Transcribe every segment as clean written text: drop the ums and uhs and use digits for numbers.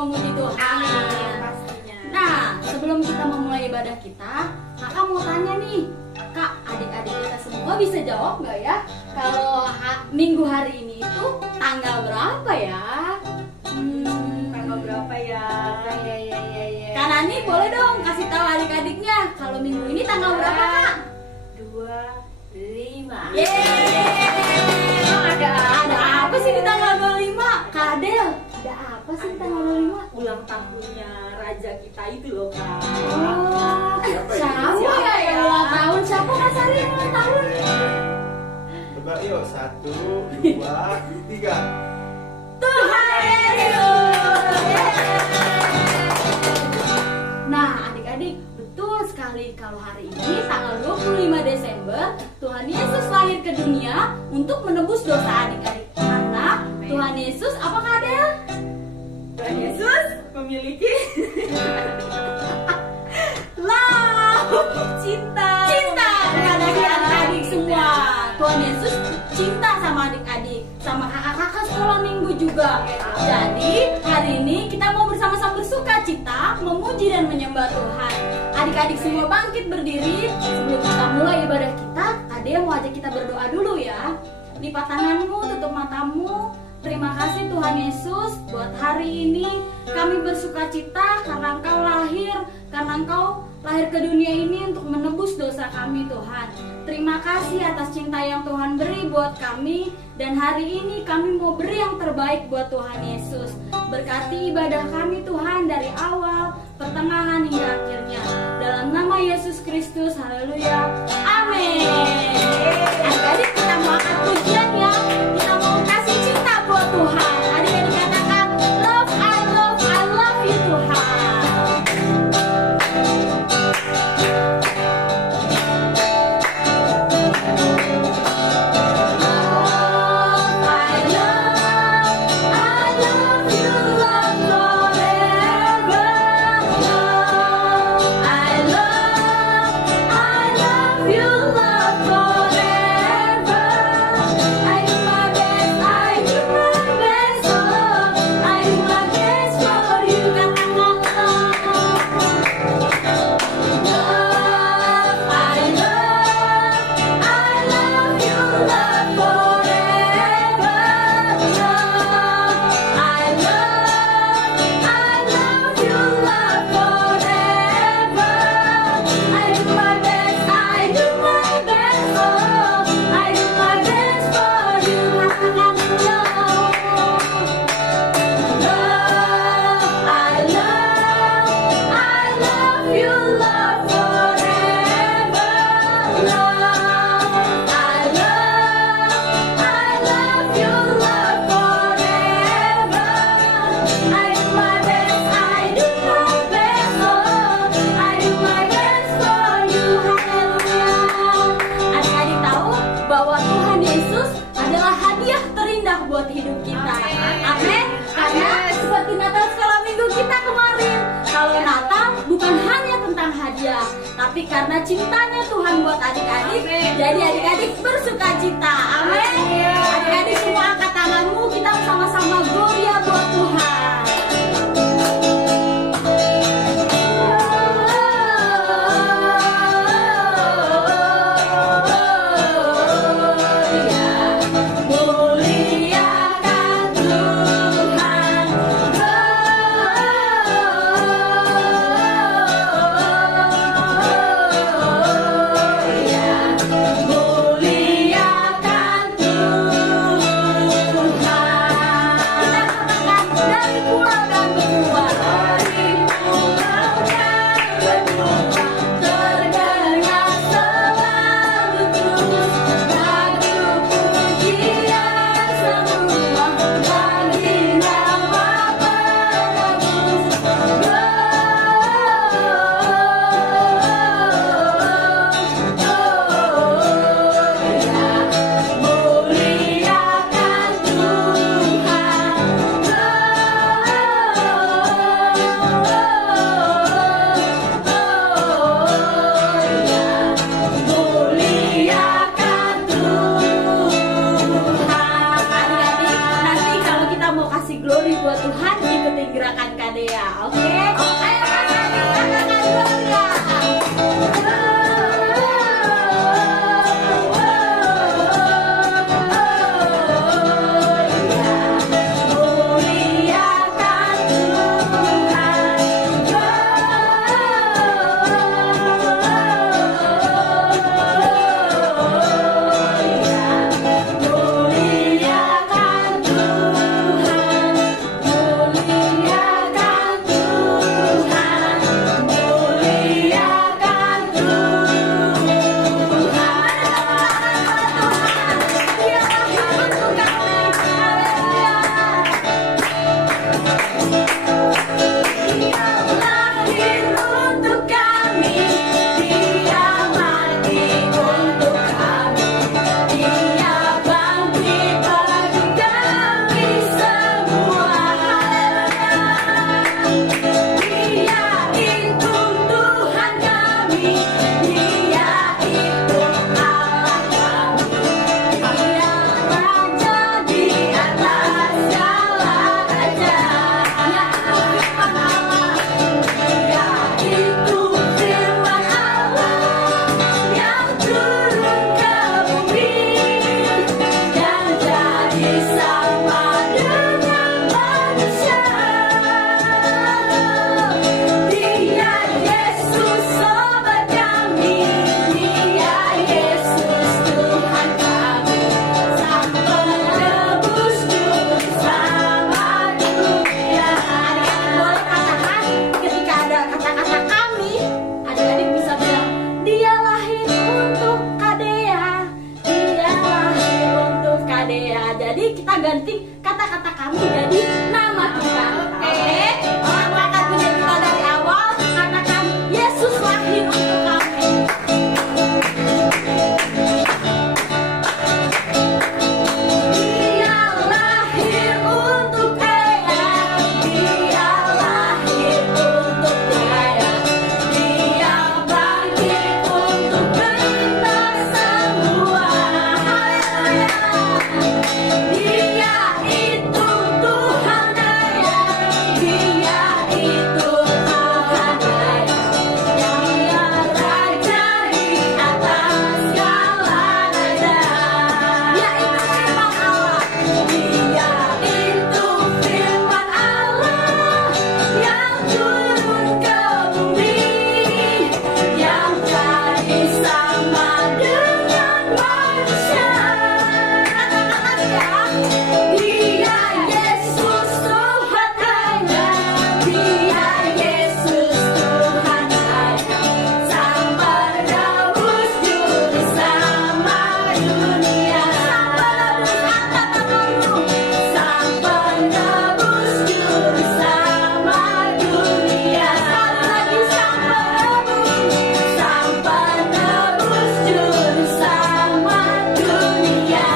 memuji Tuhan. Pastinya. Nah, sebelum kita memulai ibadah kita, kakak mau tanya nih, kak, adik-adik kita semua bisa jawab nggak ya? Kalau minggu hari ini itu tanggal berapa ya? Tanggal berapa ya? Ya. Kak Nani boleh dong kasih tahu adik-adiknya kalau minggu ini tanggal berapa kak? 25. Yeay! Ada apa sih di tanggal 25? Kak Adel, ada apa sih di tanggal 25? Ulang tahunnya raja kita itu loh kak. Oh, Siapa itu? siapa ya yang ulang tahun? Siapa Kak Sari yang ulang tahun? Coba yuk, 1, 2, 3. Tuhan Yesus. Nah, adik-adik, betul sekali kalau hari ini tanggal 25 Desember Tuhan Yesus lahir ke dunia untuk menebus dosa adik-adik. Karena Tuhan Yesus, apa Kak Adel? Tuhan Yesus memiliki cinta kepada adik-adik semua. Tuhan Yesus cinta sama adik-adik, sama kakak-kakak sekolah minggu juga. Jadi hari ini kita mau bersama-sama bersuka cita, memuji dan menyembah Tuhan. Adik-adik semua bangkit berdiri. Sebelum kita mulai ibadah kita, Ade mau ajak kita berdoa dulu ya. Lipat tanganmu, tutup matamu. Terima kasih Tuhan Yesus buat hari ini kami bersuka cita karena Engkau lahir, karena Engkau lahir ke dunia ini untuk menebus dosa kami Tuhan. Terima kasih atas cinta yang Tuhan beri buat kami, dan hari ini kami mau beri yang terbaik buat Tuhan Yesus. Berkati ibadah kami Tuhan dari awal, pertengahan hingga akhirnya. Dalam nama Yesus Kristus, haleluya, amin. Adik-adik kita mau angkat pujian ya, kita mau kasih cinta buat Tuhan. Adik-adik katakan, love, I love you Tuhan. Tapi karena cintanya Tuhan buat adik-adik, jadi adik-adik bersuka cita. Amin. Adik-adik semua angkat tanganmu, kita sama-sama gloria buat Tuhan. Kita Kadea. Oke? Ayo katakan Gloria. Jadi kita ganti kata-kata kami jadi nama kita. Oke? Orang akan punya kita dari awal. Katakan Yesus lahir untuk kami. Dia lahir untuk Dea. Dia lahir untuk Dea. Dia bangkit untuk kita semua. Haleluya. Dia itu Tuhan Daya, Dia itu Tuhan Daya, Dia Raja di atas segala raja. Dia itu firman Allah, Dia itu firman Allah yang turun ke bumi, yang jadi sama dengan manusia. Dia Yesus Tuhan Daya, Dia Yesus Tuhan Daya, Sang Penebus juru selamat dunia. Sang Penebus juru selamat dunia. Sekali lagi Sang Penebus juru selamat dunia.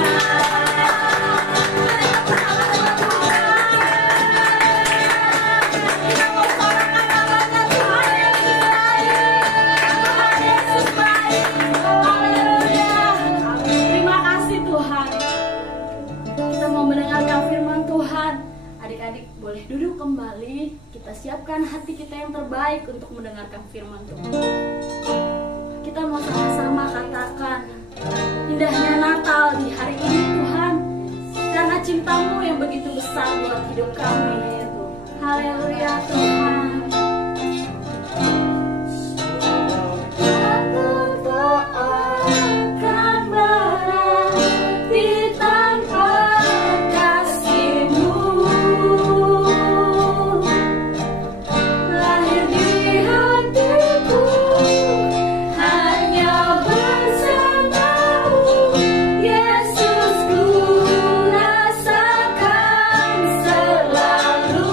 Terima kasih Tuhan. Kita mau mendengarkan firman Tuhan. Adik-adik boleh duduk kembali. Kita siapkan hati kita yang terbaik untuk mendengarkan firman Tuhan. Kita mau sama-sama katakan, indahnya Natal di hari ini Tuhan, karena cinta-Mu yang begitu besar buat hidup kami. Haleluya Tuhan. Aku akan berarti tanpa kasih-Mu. Lahir di hatiku hanya bersama-Mu, Yesus, ku rasakan selalu.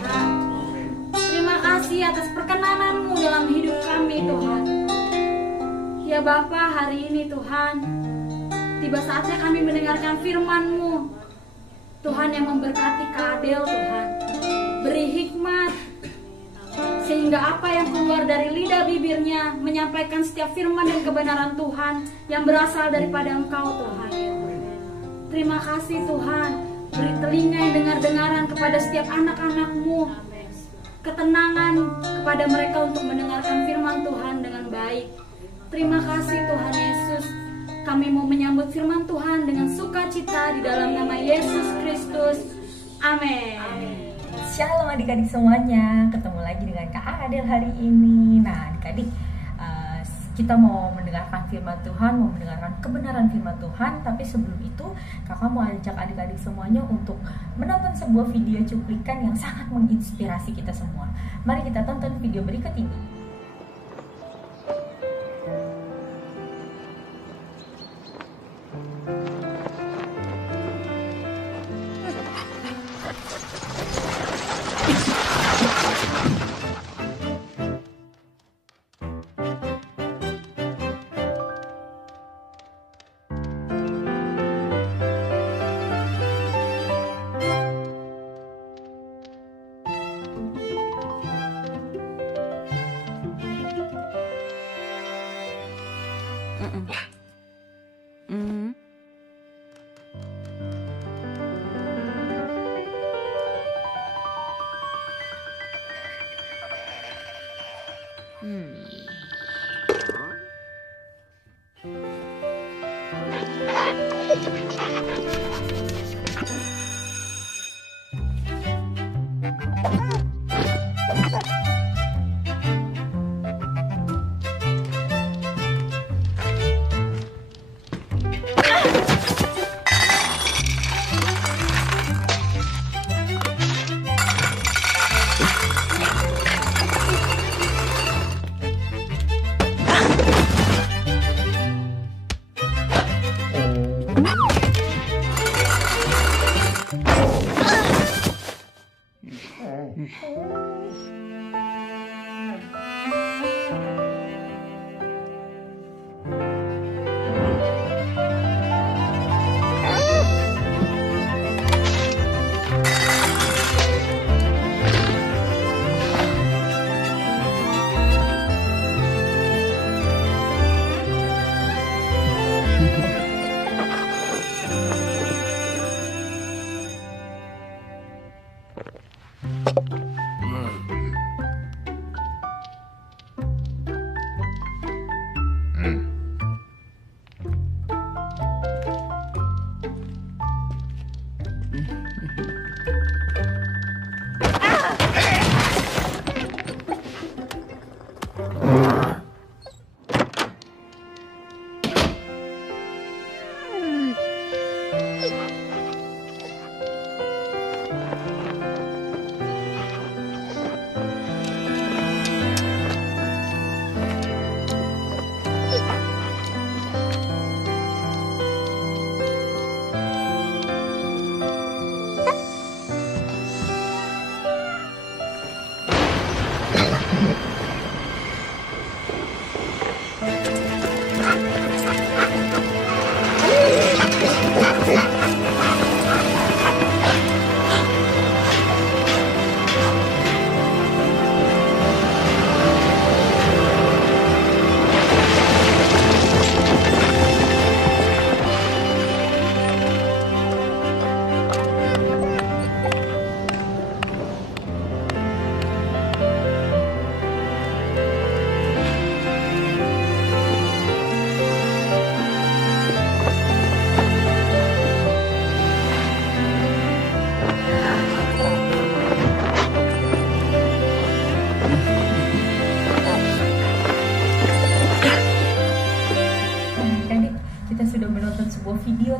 Tuhan. Terima kasih atas perkenanan-Mu dalam hidup kami Tuhan. Ya Bapa, hari ini Tuhan, tiba saatnya kami mendengarkan firman-Mu Tuhan, yang memberkati Kak Adel Tuhan. Beri hikmat sehingga apa yang keluar dari lidah bibirnya menyampaikan setiap firman dan kebenaran Tuhan yang berasal daripada Engkau Tuhan. Terima kasih Tuhan. Beri telinga yang dengar-dengaran kepada setiap anak-anak-Mu, ketenangan kepada mereka untuk mendengarkan firman Tuhan dengan baik. Terima kasih Tuhan Yesus. Kami mau menyambut firman Tuhan dengan sukacita di dalam nama Yesus Kristus. Amin. Shalom adik-adik semuanya, ketemu lagi dengan Kak Adel hari ini. Nah adik-adik, kita mau mendengarkan firman Tuhan, mau mendengarkan kebenaran firman Tuhan. Tapi sebelum itu, kakak mau ajak adik-adik semuanya untuk menonton sebuah video cuplikan yang sangat menginspirasi kita semua. Mari kita tonton video berikut ini.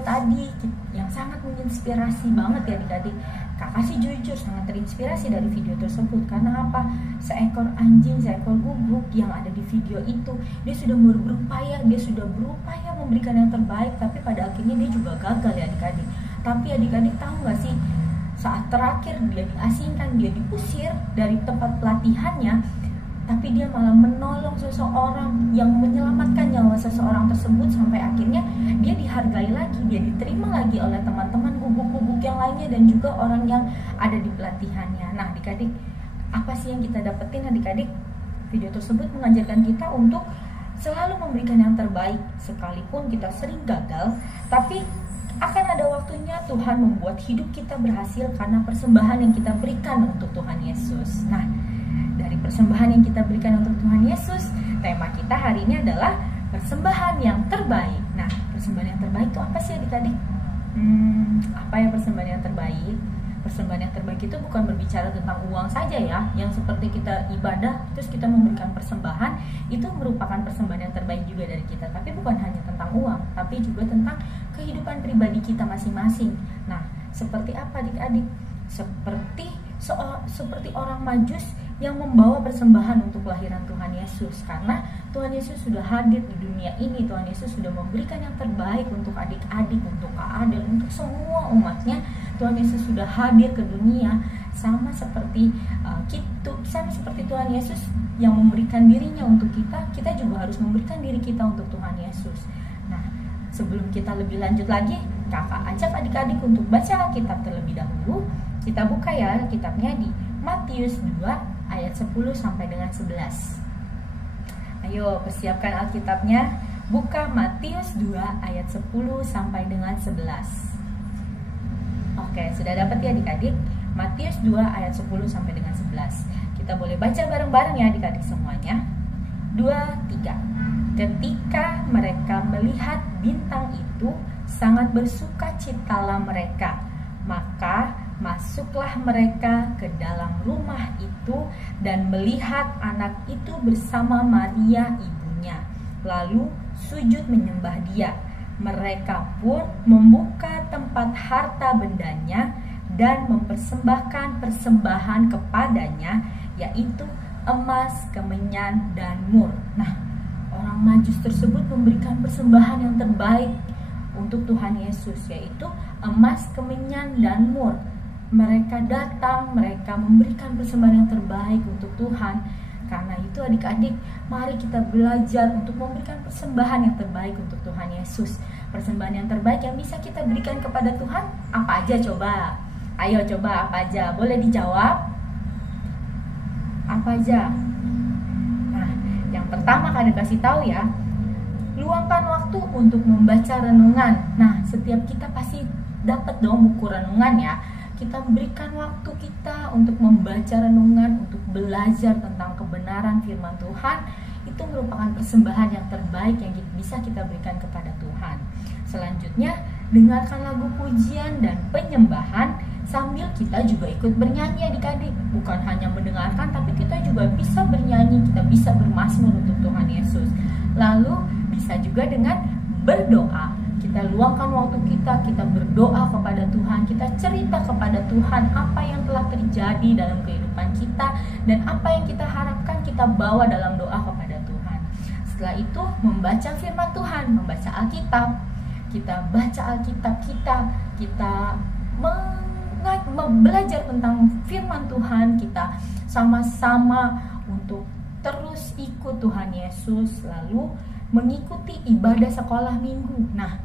Tadi yang sangat menginspirasi banget ya adik-adik. Kakak sih jujur sangat terinspirasi dari video tersebut. Karena apa? Seekor anjing, seekor guguk yang ada di video itu, dia sudah berupaya memberikan yang terbaik, tapi pada akhirnya dia juga gagal ya adik-adik. Tapi adik-adik tahu gak sih, saat terakhir dia diasingkan, dia diusir dari tempat pelatihannya, tapi dia malah menolong seseorang yang menyelamatkan nyawa seseorang tersebut sampai akhirnya dia dihargai lagi, dia diterima lagi oleh teman-teman gubuk-gubuk yang lainnya dan juga orang yang ada di pelatihannya. Nah, adik-adik, apa sih yang kita dapetin adik-adik? Video tersebut mengajarkan kita untuk selalu memberikan yang terbaik, sekalipun kita sering gagal, tapi akan ada waktunya Tuhan membuat hidup kita berhasil karena persembahan yang kita berikan untuk Tuhan Yesus. Nah, dari persembahan yang kita berikan untuk Tuhan Yesus, tema kita hari ini adalah persembahan yang terbaik. Nah, persembahan yang terbaik itu apa sih adik-adik? Apa ya persembahan yang terbaik? Persembahan yang terbaik itu bukan berbicara tentang uang saja ya, yang seperti kita ibadah terus kita memberikan persembahan, itu merupakan persembahan yang terbaik juga dari kita. Tapi bukan hanya tentang uang, tapi juga tentang kehidupan pribadi kita masing-masing. Nah, seperti apa adik-adik? Seperti orang Majus yang membawa persembahan untuk kelahiran Tuhan Yesus, karena Tuhan Yesus sudah hadir di dunia ini. Tuhan Yesus sudah memberikan yang terbaik untuk adik-adik, untuk Kak Adel, untuk semua umatnya. Tuhan Yesus sudah hadir ke dunia, sama seperti Tuhan Yesus yang memberikan dirinya untuk kita. Kita juga harus memberikan diri kita untuk Tuhan Yesus. Nah, sebelum kita lebih lanjut lagi, kakak ajak adik-adik untuk baca Alkitab terlebih dahulu. Kita buka ya kitabnya di Matius 2 ayat 10 sampai dengan 11. Ayo persiapkan Alkitabnya, buka Matius 2 ayat 10 sampai dengan 11. Oke, sudah dapat ya adik-adik? Matius 2 ayat 10 sampai dengan 11. Kita boleh baca bareng-bareng ya adik-adik semuanya. 2, 3. Ketika mereka melihat bintang itu, sangat bersukacitalah mereka. Maka masuklah mereka ke dalam rumah itu dan melihat anak itu bersama Maria ibunya, lalu sujud menyembah dia. Mereka pun membuka tempat harta bendanya dan mempersembahkan persembahan kepadanya, yaitu emas, kemenyan, dan mur. Nah, orang Majus tersebut memberikan persembahan yang terbaik untuk Tuhan Yesus, yaitu emas, kemenyan, dan mur. Mereka datang, mereka memberikan persembahan yang terbaik untuk Tuhan. Karena itu adik-adik, mari kita belajar untuk memberikan persembahan yang terbaik untuk Tuhan Yesus. Persembahan yang terbaik yang bisa kita berikan kepada Tuhan, apa aja coba? Ayo coba, apa aja? Boleh dijawab? Apa aja? Nah, yang pertama Kak kasih tahu ya, luangkan waktu untuk membaca renungan. Nah, setiap kita pasti dapat dong buku renungan ya. Kita berikan waktu kita untuk membaca renungan, untuk belajar tentang kebenaran firman Tuhan. Itu merupakan persembahan yang terbaik yang bisa kita berikan kepada Tuhan. Selanjutnya, dengarkan lagu pujian dan penyembahan sambil kita juga ikut bernyanyi adik-adik. Bukan hanya mendengarkan, tapi kita juga bisa bernyanyi, kita bisa bermazmur untuk Tuhan Yesus. Lalu bisa juga dengan berdoa. Kita luangkan waktu kita berdoa kepada Tuhan, kita cerita kepada Tuhan apa yang telah terjadi dalam kehidupan kita dan apa yang kita harapkan kita bawa dalam doa kepada Tuhan. Setelah itu membaca firman Tuhan, membaca Alkitab. Kita baca Alkitab kita belajar tentang firman Tuhan, kita sama-sama untuk terus ikut Tuhan Yesus, lalu mengikuti ibadah sekolah minggu. Nah,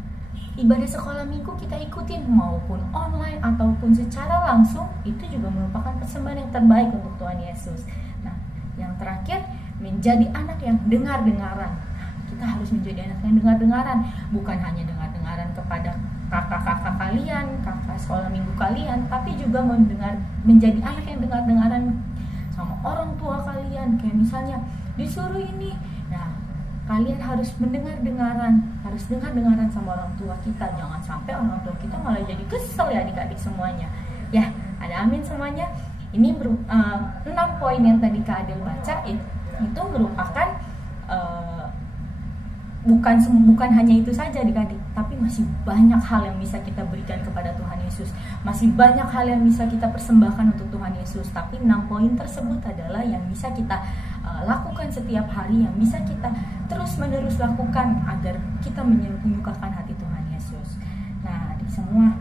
ibadah sekolah minggu kita ikutin maupun online ataupun secara langsung, itu juga merupakan persembahan yang terbaik untuk Tuhan Yesus. Nah, yang terakhir, menjadi anak yang dengar-dengaran. Nah, kita harus menjadi anak yang dengar-dengaran, bukan hanya dengar-dengaran kepada kakak-kakak kalian, kakak sekolah minggu kalian, tapi juga menjadi anak yang dengar-dengaran sama orang tua kalian. Kayak misalnya disuruh ini, nah kalian harus mendengar-dengaran, harus dengar-dengaran sama orang tua kita. Jangan sampai orang tua kita malah jadi kesel ya adik-adik semuanya. Ya, ada amin semuanya. Ini 6 poin yang tadi Kak Adel baca itu merupakan bukan hanya itu saja adik-adik, tapi masih banyak hal yang bisa kita berikan kepada Tuhan Yesus. Masih banyak hal yang bisa kita persembahkan untuk Tuhan Yesus. Tapi 6 poin tersebut adalah yang bisa kita lakukan setiap hari, yang bisa kita terus-menerus lakukan agar kita menyukakan hati Tuhan Yesus. Nah, di semua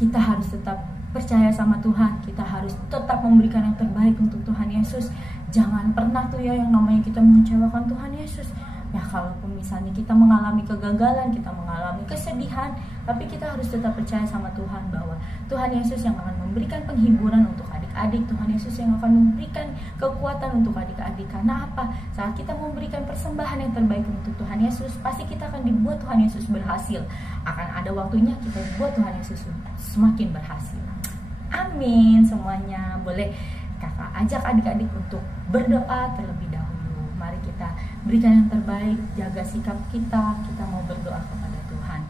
kita harus tetap percaya sama Tuhan, kita harus tetap memberikan yang terbaik untuk Tuhan Yesus. Jangan pernah tuh ya yang namanya kita mengecewakan Tuhan Yesus. Ya kalaupun misalnya kita mengalami kegagalan, kita mengalami kesedihan, tapi kita harus tetap percaya sama Tuhan bahwa Tuhan Yesus yang akan memberikan penghiburan untuk adik-adik, Tuhan Yesus yang akan memberikan kekuatan untuk adik-adik. Karena apa? Saat kita memberikan persembahan yang terbaik untuk Tuhan Yesus, pasti kita akan dibuat Tuhan Yesus berhasil. Akan ada waktunya kita dibuat Tuhan Yesus semakin berhasil. Amin semuanya. Boleh kakak ajak adik-adik untuk berdoa terlebih dahulu. Mari kita berikan yang terbaik, jaga sikap kita mau berdoa kepada Tuhan.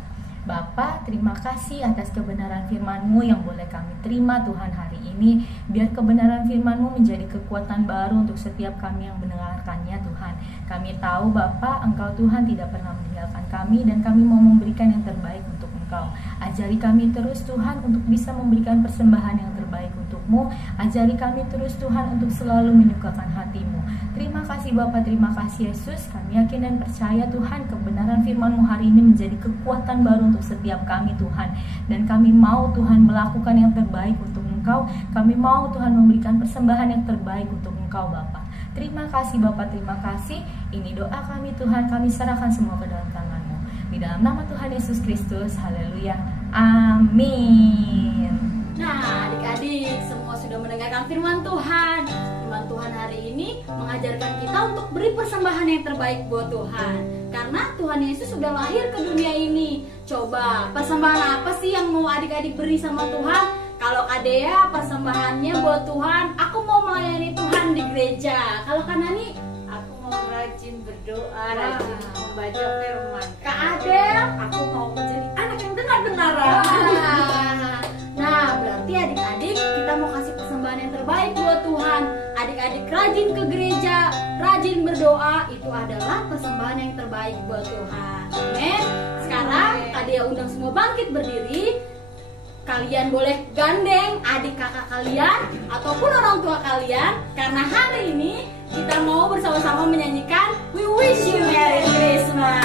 Bapa, terima kasih atas kebenaran firman-Mu yang boleh kami terima Tuhan hari ini. Biar kebenaran firman-Mu menjadi kekuatan baru untuk setiap kami yang mendengarkannya Tuhan. Kami tahu Bapa, Engkau Tuhan tidak pernah meninggalkan kami dan kami mau memberikan yang terbaik untuk Engkau. Ajari kami terus Tuhan untuk bisa memberikan persembahan yang terbaik untuk-Mu. Ajari kami terus Tuhan untuk selalu menyukakan hati-Mu. Terima kasih Bapa, terima kasih Yesus. Kami yakin dan percaya Tuhan kebenaran firman-Mu hari ini menjadi kekuatan baru untuk setiap kami Tuhan. Dan kami mau Tuhan melakukan yang terbaik untuk Engkau. Kami mau Tuhan memberikan persembahan yang terbaik untuk Engkau Bapa. Terima kasih Bapa, terima kasih. Ini doa kami Tuhan, kami serahkan semua ke dalam tangan-Mu. Di dalam nama Tuhan Yesus Kristus, haleluya, amin. Nah adik-adik semua sudah mendengarkan firman Tuhan. Firman Tuhan hari ini mengajarkan kita untuk beri persembahan yang terbaik buat Tuhan. Karena Tuhan Yesus sudah lahir ke dunia ini. Coba persembahan apa sih yang mau adik-adik beri sama Tuhan? Kalau Kak Dea persembahannya buat Tuhan, aku mau melayani Tuhan di gereja. Kalau Kak Nani, Aku mau rajin berdoa, rajin membaca firman. Kak Adel, Aku mau menjadi anak yang dengar-dengaran. nah berarti adik-adik kita mau kasih persembahan yang terbaik buat Tuhan. Adik-adik rajin ke gereja, rajin berdoa, itu adalah persembahan yang terbaik buat Tuhan. Amin. Sekarang Kak Dea undang semua bangkit berdiri. Kalian boleh gandeng adik kakak kalian ataupun orang tua kalian, karena hari ini kita mau bersama-sama menyanyikan We Wish You Merry Christmas.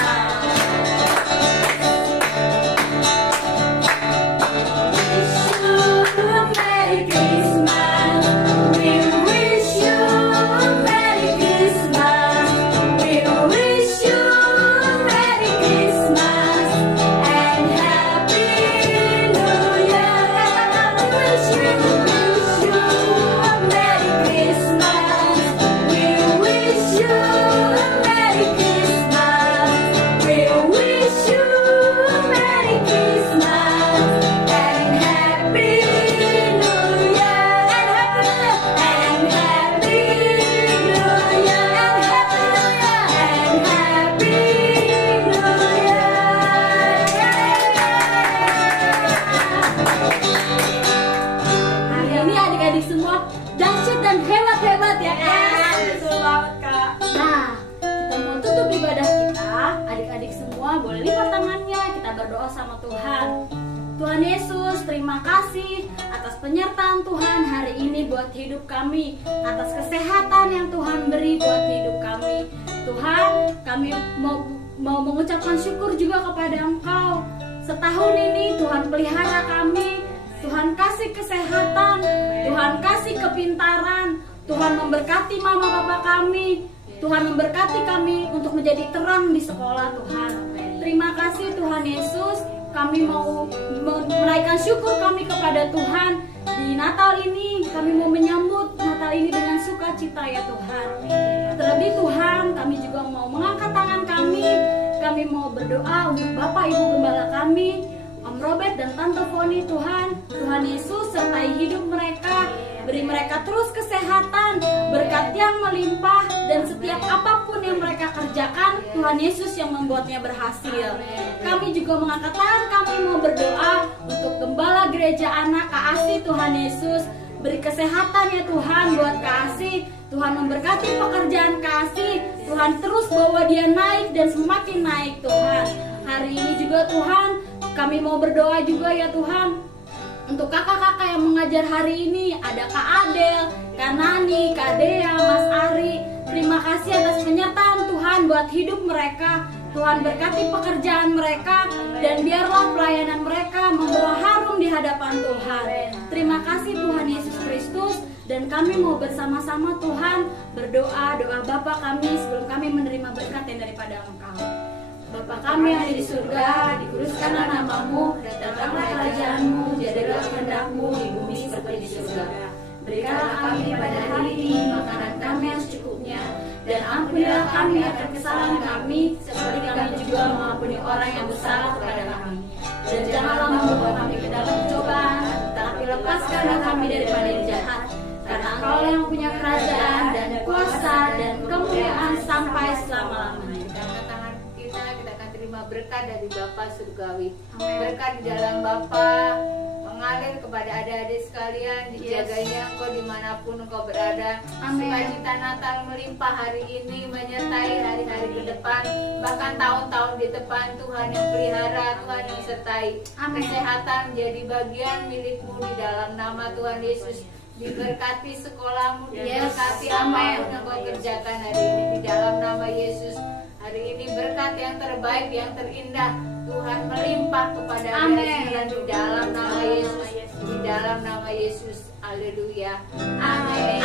Tuhan Yesus, terima kasih atas penyertaan Tuhan hari ini buat hidup kami, atas kesehatan yang Tuhan beri buat hidup kami. Tuhan, kami mau mengucapkan syukur juga kepada Engkau. Setahun ini Tuhan pelihara kami, Tuhan kasih kesehatan, Tuhan kasih kepintaran, Tuhan memberkati mama papa kami, Tuhan memberkati kami untuk menjadi terang di sekolah Tuhan. Terima kasih Tuhan Yesus. Kami mau menaikkan syukur kami kepada Tuhan. Di Natal ini kami mau menyambut Natal ini dengan sukacita ya Tuhan. Terlebih Tuhan, kami juga mau mengangkat tangan kami. Kami mau berdoa untuk Bapak Ibu Gembala kami, Om Robert dan Tante Foni Tuhan. Tuhan Yesus sertai hidup mereka. Beri mereka terus kesehatan, berkat yang melimpah, dan setiap apapun yang mereka kerjakan, Tuhan Yesus yang membuatnya berhasil. Kami juga mengangkat tangan, kami mau berdoa untuk Gembala Gereja Anak Kak Asih. Tuhan Yesus, beri kesehatan ya Tuhan buat Kak Asih. Tuhan memberkati pekerjaan Kak Asih. Tuhan terus bawa dia naik dan semakin naik Tuhan. Hari ini juga Tuhan, kami mau berdoa juga ya Tuhan untuk kakak-kakak yang mengajar hari ini. Ada Kak Adel, Kak Nani, Kak Dea, Mas Ari. Terima kasih atas penyertaan Tuhan buat hidup mereka. Tuhan berkati pekerjaan mereka, dan biarlah pelayanan mereka membawa harum di hadapan Tuhan. Terima kasih Tuhan Yesus Kristus. Dan kami mau bersama-sama Tuhan berdoa doa Bapa kami sebelum kami menerima berkat yang daripada Engkau. Bapa kami yang ada di surga, dikuduskanlah namamu, datanglah kerajaanmu, jadilah kehendak-Mu di bumi seperti di surga. Berikanlah kami pada hari ini makanan kami yang secukupnya, dan ampunilah kami akan kesalahan kami, seperti kami juga mengampuni orang yang bersalah kepada kami. Dan janganlah membawa kami ke dalam pencobaan, tapi lepaskanlah kami daripada yang jahat. Karena Engkau yang punya kerajaan dan kuasa dan kemuliaan sampai selama-lamanya. Dengan tangan kita akan terima berkat dari Bapa Surgawi. Berkat di dalam Bapa mengalir kepada adik-adik sekalian, dijaganya Engkau dimanapun Engkau berada. Sukacita Natal melimpah hari ini, menyertai hari-hari ke depan, bahkan tahun-tahun di depan. Tuhan yang pelihara, Tuhan yang sertai. Kesehatan menjadi bagian milik-Mu di dalam nama Tuhan Yesus. Diberkati sekolahmu, diberkati apa yang Engkau kerjakan hari ini di dalam nama Yesus. Hari ini berkat yang terbaik, yang terindah Tuhan melimpah kepada adik-adik di dalam nama Yesus. Di dalam nama Yesus. Haleluya. Amin.